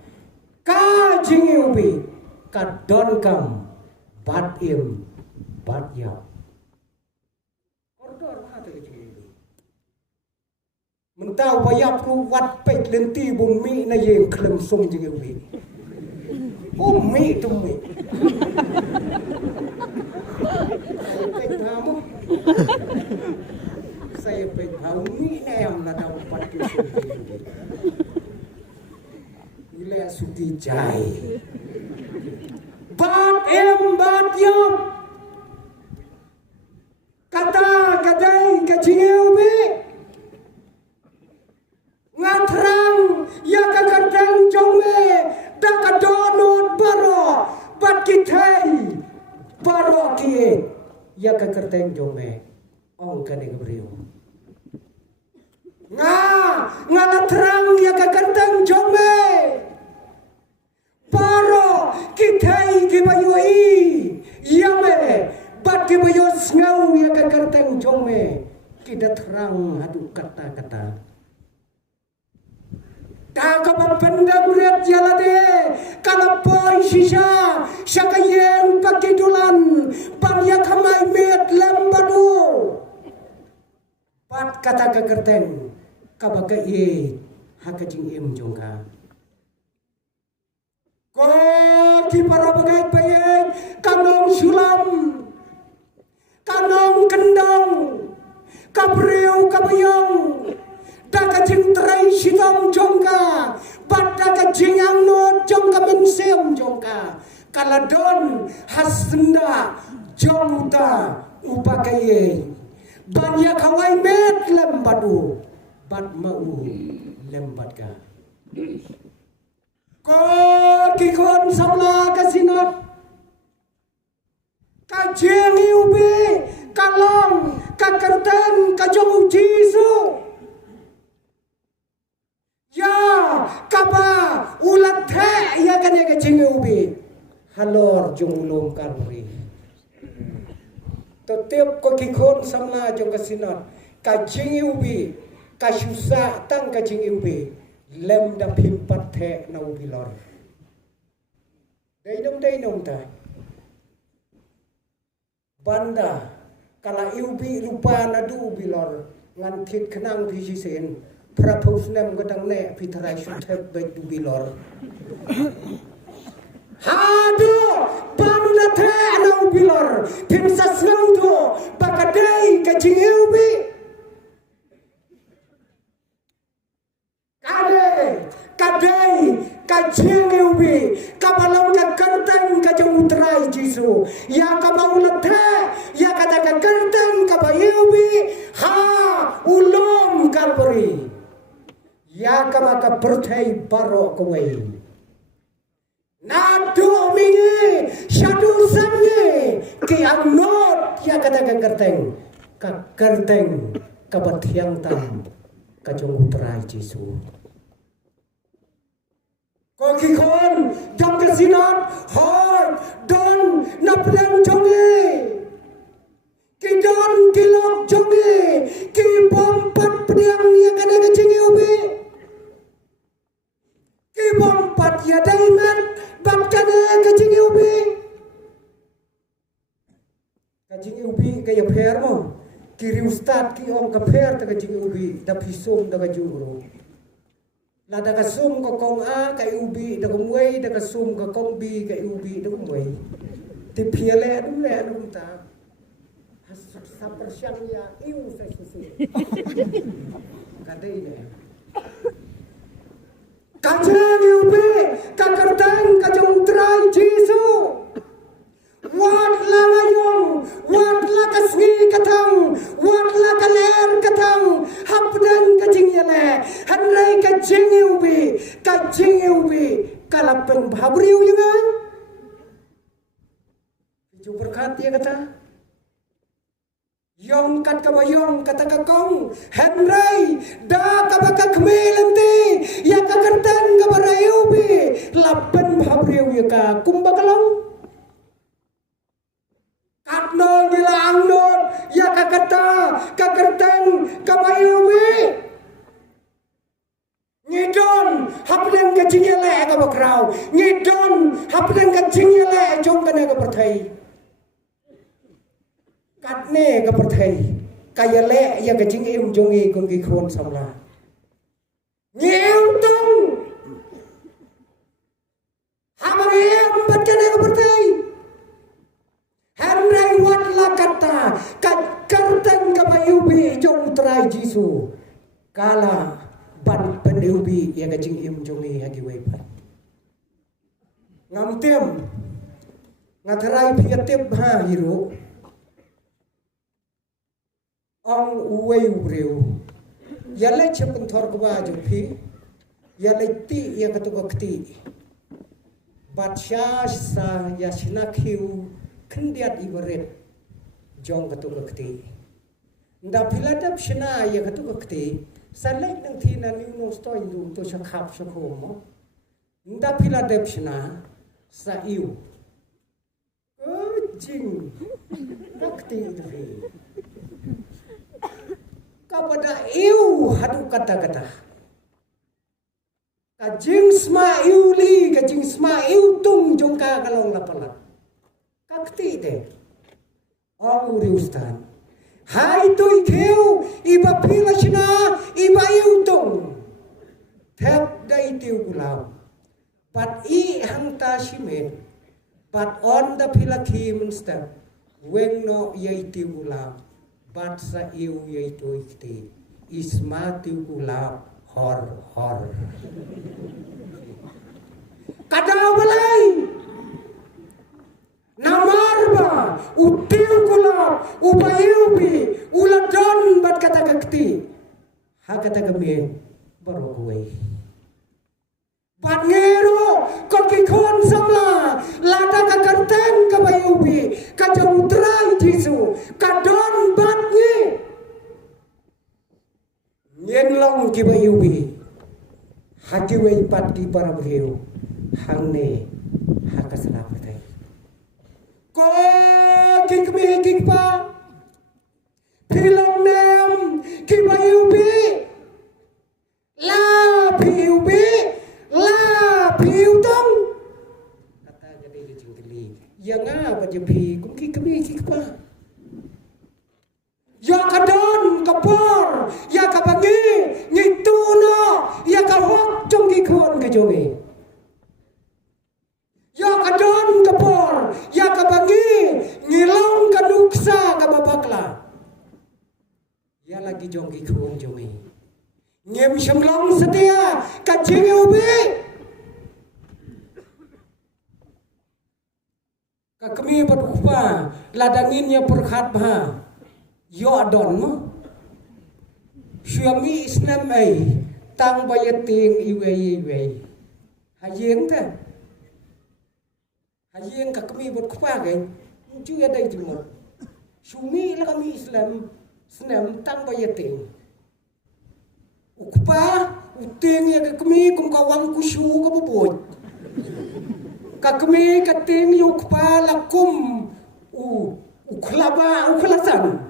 ka jingiubi ka don kam bat im bat ya ordor ha te jingiubi mentau bayap ru wat pek lenti bung mi na yeng klem sum jingiubi mi tu mi pek hamu saya pek hau mi nem la dau pat ki sum ile suti jai bat em bat yom kata kadai ka jingiubi ngatrang ya ka kardang jongme da ka donot baro bat kithai baro ki ya ka kardang jongme ong ka ne gabriu nga natrang ya ka kardang jongme baro kithai kerteng jome kita terang hadu kata-kata. Daga benda murid jalade kalau boy sisa syakayeng pakidulan banyak kamai met lembadu pat kata kekerteng kabaga ye hakajing em jongka ko ki para bagai payeng kanong sulam kanong kendang kabriu kabayong daga jing terai sitong jongka bat daga jing ang not jongka menseum jongka kaladon hasenda jongta upakaye banyak kawai met lembadu bat mau lembat ka ko kikon sabla kasinot kajeng iubi kalong kakerten kajong jisu ya kaba ulat the ya kane kajeng iubi halor jong ulum karri to tiap ko kikon samla jong kasinot kajeng iubi kasusa tang kajeng iubi lem da pimpat the na ubi lor dainom ta banda kala iubi rupa na du bilor ngan thit khnang phi sen prathus nem gadang ne pitharai su thep be du bilor hadu banda the na bilor phim sa snang do bakadai ka jing iubi kadai ka jing iubi kabalong ka kertang ka jong utrai jisu ya ka baulat the ya kata ka kertang ka bayubi ha ulom kalburi ya ka maka berthai baro kawai na do mingi shadu samne ki ang not ya kata ka kertang ka bathiang tam ka jong utrai jisu ko kikon jong kasinat hoi don napdang jongi ki don kilok jongi ki bompat pedang ya kana kecing ubi ki bompat ya daimat bat kana kecing ubi kaya pher mo ki ustad ki om ka pher ta kecing ubi da pisum da juro la daga sum ko kong a ka ubi daga muai daga sum ko kong bi ka ubi daga muai ti piele dum le dum ta sa persiang ya iu sa susu kadai ne kajang ubi ka kertang ka jong trai jisu wat la ngayong wat la kasngi katang wat la kaler katang hapdan kajing yale hanrai kajing ubi kalapeng bhabriu yanga ju berkat ya kata yong kat ka bayong kata ka kong hanrai da ka baka kmelente ya ka kertan ka barayu ubi lapen bhabriu ya ka kumbakalong Atno gilang not ya kakata kakerteng kabayuwi ngidon hapdeng kajingele ka bakraw ngidon hapdeng kajingele jong kana ka perthai katne ka perthai kayale ya kajing im jongi kong ki khon samla ngeu tung hamare bat kana ka perthai Henry wat la kata kat kerteng ka bayubi jong trai jisu kala ban peneubi ya kajing im jongi hagi wepat ngam tem ngatherai phiatep ha hiru ong uwei ubreu yale chepun thor kwa jong phi yale ti ya katu kti batsha sa yasna khiu kendiat ibaret jong katu kti nda philadap shna ya katu kti salai nang thina niu no sto indu to shakhap shakhomo nda philadap shna sa iu jing nakti dhi kepada iu hadu kata-kata. Kajing sma iu li, kajing sma iu tung jongka kalong lapalat. Kakti te. Ang riustan. Hai tu ikeu, iba pila sina, iba iu tung. Tep da itiu gulam. But I hang ta shimen. But on the pila kim step. Weng no itiu gulam. But sa iu itiu ikti. Isma tiu gulam. Hor. Kadang balai. Namarba. Utiu gulam. Ubayubi. Uladon bat kata kakti. Ha kata gamin. Baru gue. Bat ngero. Kokikon samla. Lada kakanteng kabayubi. Kajamutrai jisu. Kadon bat nge. Nyenlong kibayubi. Hakiway pat di para beriu. Hangne. Hakasalapatai. Ko kikmi kikpa. Pilong nem. Kibayubi. La piubi. La piutong. Kata jadi dicingkeli. Yang apa jepi. Kum kikmi kikpa. Ya kadon kapor, ya kabangi, ngituno, ya kahok jong gikon kejomi. Ya kadon kapor, ya kabangi, ngilong kanuksa kababakla. Ya lagi jong gikon jomi. Ngem semlong setia, kacing ubi. Kakmi berkupa, ladanginnya perkhat bah. Yo adon mo suami Islam ai tang bayating iwe hayeng ta hayeng ka kami bot khwa ge ju ya dai jumot sumi la kami Islam tang bayating ukpa uteng ya ka kami kum kawang kusu ka boboy ka kami ka ting ukpa la kum ukhlasan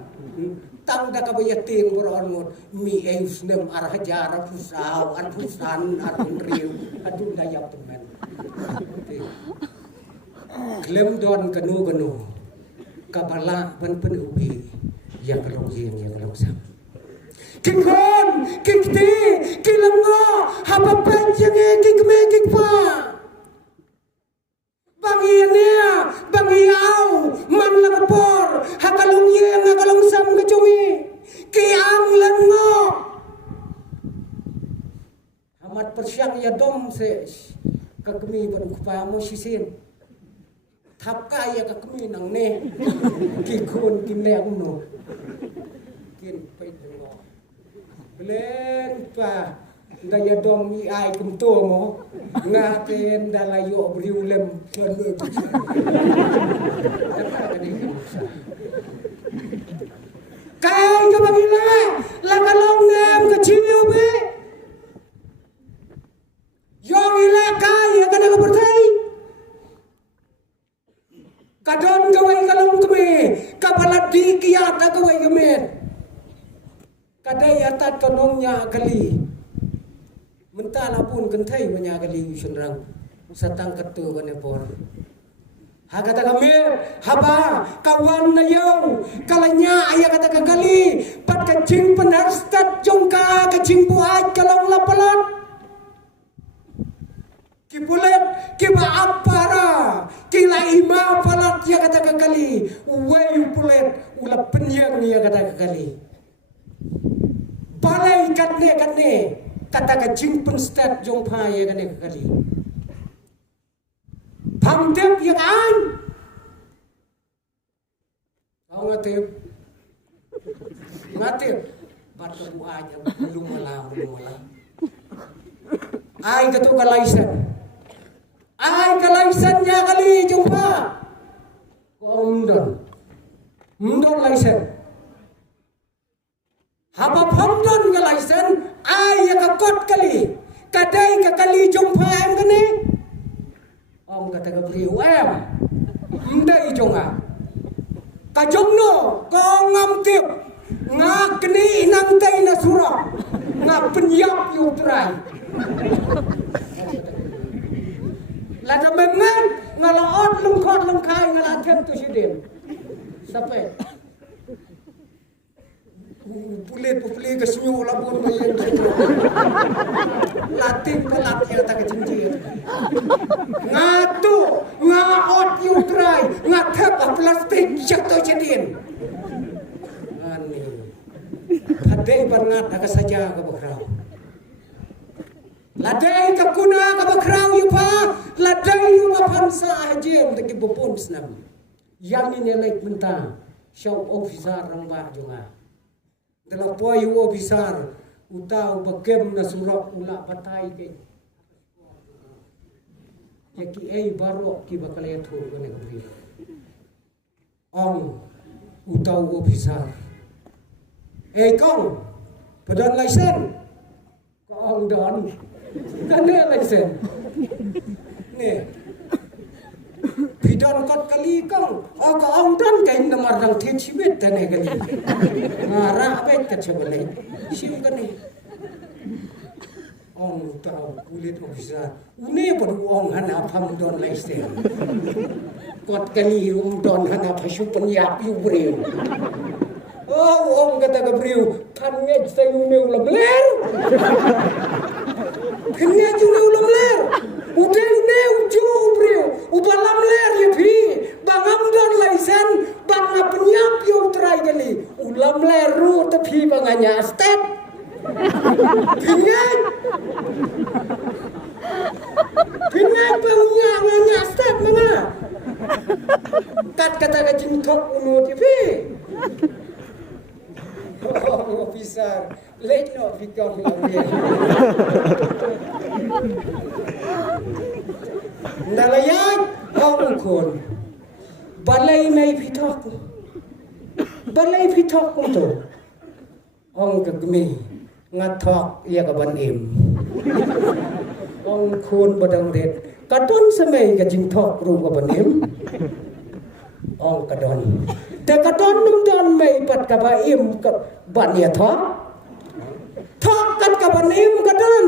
tang da kabayating boron mi eusnem arhajar pusau an pusan an riu adun dayap teman klem don kanu kabala ban penubi ya kalau yang kalau sam kikon kikti kilango haba panjang kikme kikpa bangiania bangiau man lakapor hakalong yeng hakalong sam kacumi kiang lengo amat persyang ya dom se kakmi ban kupamo sisin thapka ya kakmi nang ne kikon kineng no kin pai dengo belen pa daya dom mi ai kum to mo ngaten dalayo briulem kene kau ke bagila la kalong nem ke chiu be yong ile kai kana ka bertai kadon kawai kalong keme kapalat di kiat kawai kemen kadai atat konongnya kali mentala pun kentai menyagali senrang satang ketu kanepor hakata kami haba kawan na yau kalanya aya kata kali pat kacing penarstat jongka kacing buat kalong lapalat kipulet kiba apara kila ima palat ya kata kali wayu pulet ula penyang ya kata kali balai katne kata kacing penstat jong paya kan kali pamdep yang an kau ngatep batu aja belum malam ai katu kalaisannya kali jumpa mundon laisen haba pamdon kalaisen ai ka kot kali kadai ka kali jumpa em kene om kata ka beri em ndai jonga ka jongno ko ngam tip ngak ni nang tay na surah ngak penyap yu trai lada memang ngalaot lengkot lengkai ngalatem tu sidem sampai pulit ke senyu labun bayan latin pelat ya tak kecinci ngatu ngaot yu trai ngatep plastik jatuh sidem ani kadai bangat aga saja ka bakrau ladai ka kuna ka bakrau yu pa ladai yu mapansa hajem tagi bopon snam yang ini laik mentah syau officer ramba junga dalam poy officer utau bagem na surak ula batai ke yaki ai baro ki bakalaya thur gane gri ong utau officer kong padon license kong don kane license ne pidon kot kali kong kong don kain nomor rang thi chibet tane kali ngara bet ka chabale sim kane ong utau kulit officer une padu ong hana pham don license kot kali don hana phasu panyap yu breu ông kata kebriu kan ngej saya uneu lemler kan ngej uneu lemler udah uneu jo briu ubalam ler ye pi bangam don laisen bang penyap yo try kali ulam ler ru tapi banganya step ngej bangnya nganya step mana kat kata kajing tok unu tipi officer late not become lawyer nalayag ang kon balay may pitok ko to ang gagmi ngatok iya kabanim ang kon badang det kadon sa may kajing tok ru kabanim ang kadonแต่กระดอนนุ่มดอนไม่ปัดกับอิ่มกับบันเนี่ยทอกกันกับบันอิ่มกระดอน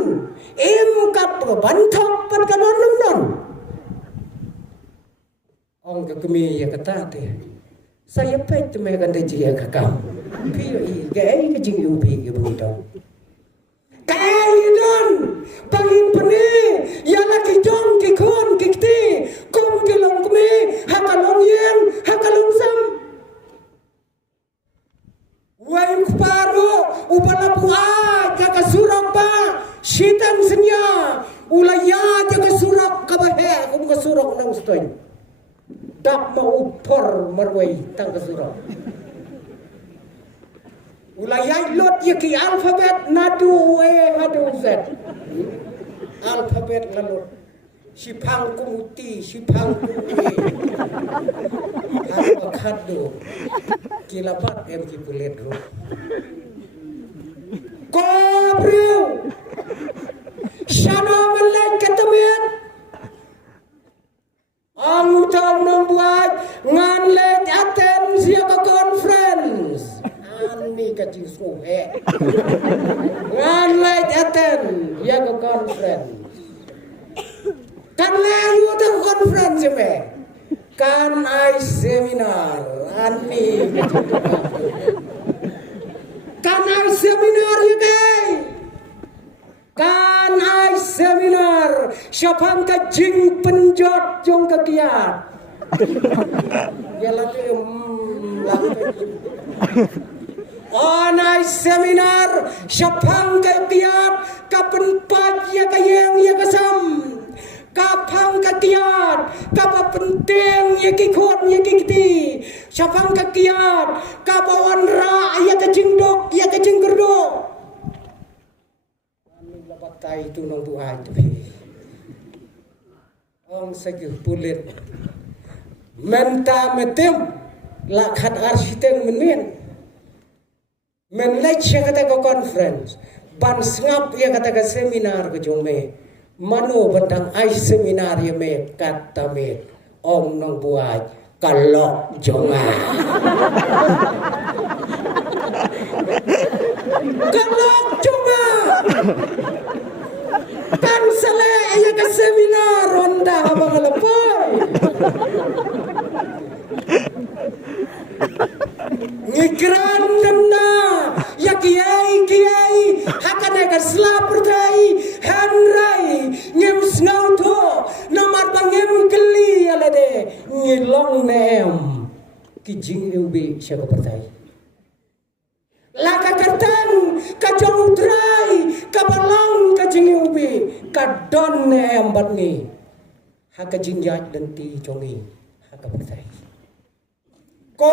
อิ่มกับบันทอกปัดกระดอนนุ่มดอนองกับมีya kata teh saya pet me kan de jia ka kam pi i ge ke jing yu pi ge bu dong kai don pangin pene ya la ki jong ki kon ki ti kom ki long me ha ka long yen ha ka long sam Wain paru upala buah jaga surak ba sitan senya ulaya jaga surak kabahe kum ka surak nang stoy dak ma upor marwai tang ka surak ulaya lot yaki alfabet nadu we hadu z alfabet lalut sipang kumuti sipang kumuti aku khadu kilapat em ki pulet ro kobriu shano malai katamet ang utang nang buat ngan let attend siapa conference ani ka jisu ngan let attend ya ka conference kan lalu tu conference me kan ai seminar ani kan ai seminar ye kai kan ai seminar siapang ka jing penjot jong ka kiat ya lagi on ai seminar siapang ka kiat kapan pagi ka yang ya kasam kapang katiat kapa penting ye kikot ye kikti syapang kakiat kapawan ra ye kecingdok ye kecinggerdo ani labatai tu nang buai tu ong sagi pulit menta metem lakhat arsitek menien menlech kata ko conference ban ngap ye kata ka seminar ko jome mano batang ai seminar ye me kata me om nang buat kalok jonga Kalok cuma kan sale ya ke seminar ronda abang lepoy. Ngikran kena ya kiai hakan ya keslapurtai hanrai ngem snauto nomar bangem geli alade ngilong nem kijing ubi siapa pertai laka kertang kajong utrai kabalang kajing ubi kadon nem batni haka jingjat denti jongi haka pertai ko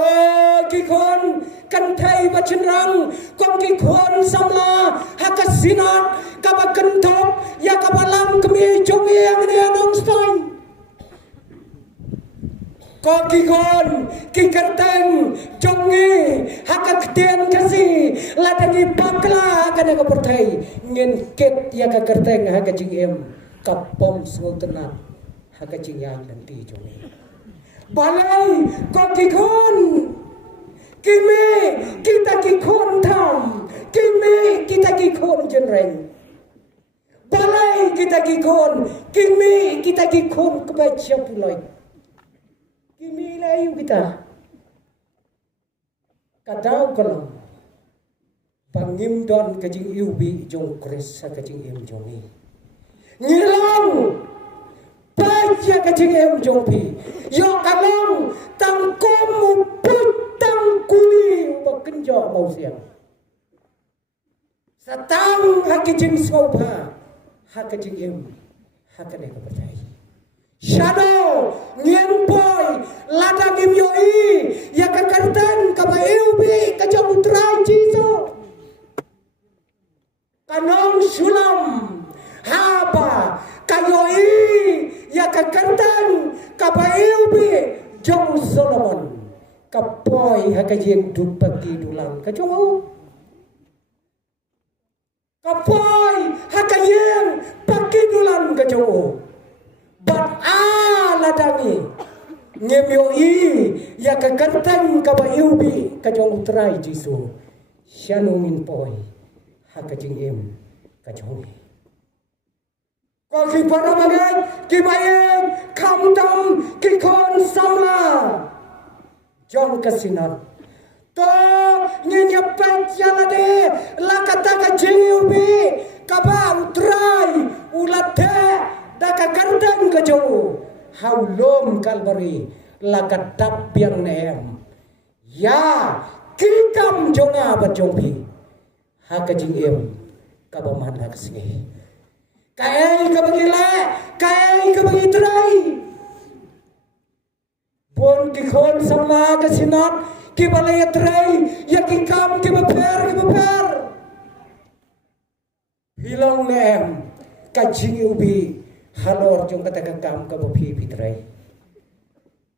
kikon kan thai bachan rang kom kikon samla haka sinat kabakan top ya kabalang kemi jongi yang ni anong stoin ko kikon kikerteng jongi haka kten kasi ladangi bakla kana ka pertai ngen ket ya ka kerteng haka jingem kapom sngutna haka jingyang nanti jongi balai ko kikon kimi kita kikon tham kimi kita kikon jenreng balai kita kikon kimi kita kikon kebaca pulai kimi layu kita kadau kalau pangim don kajing iubi jong kres kajing im jongi ngilang baca kajing im jongpi yo kalong tangkom putang kuli bakenjo mau siang satang hakijing soba hakijing im hakane ka percaya shadow ngien boy ladang im yoi ya kakartan ka ba eubi ka jong utrai jiso kanong sulam haba kayoi ya kakartan kabaeubi jong Solomon kapoy hakajeng dupagi dulang kajong kapoy hakajeng pagi dulang kajong bat ladangi ngemyoi ya kakartan kabaeubi kajong utrai jisu syanungin poy hakajeng em kajong ko ki para magat ki bayen kamdam ki kon samla jong kasinan to nyinya pajalade lakata ka jiubi kabang trai ulate daka kandang ka jo haulom kalbari lakatap yang nem ya kikam jonga ba jongpi hakajing em kabaman haksingi kai ka bagila kai ka bagitrai bon ki khon samla ka sinat ki balay trai ya ki kam ki baper hilong nem ka jing ubi halor jong kata ka kam ka bapi pitrai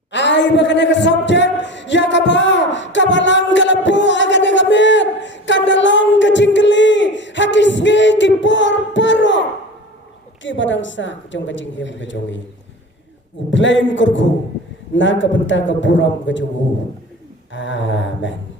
ai bakana ka subject ya ka ba kabalang kalapo agane ka met kandalong ka jinggeli hakisngi ki por paro ki badang sa jong ka jing hem ka jongi u blame kurku na ka benta ka buram ka jongu amen.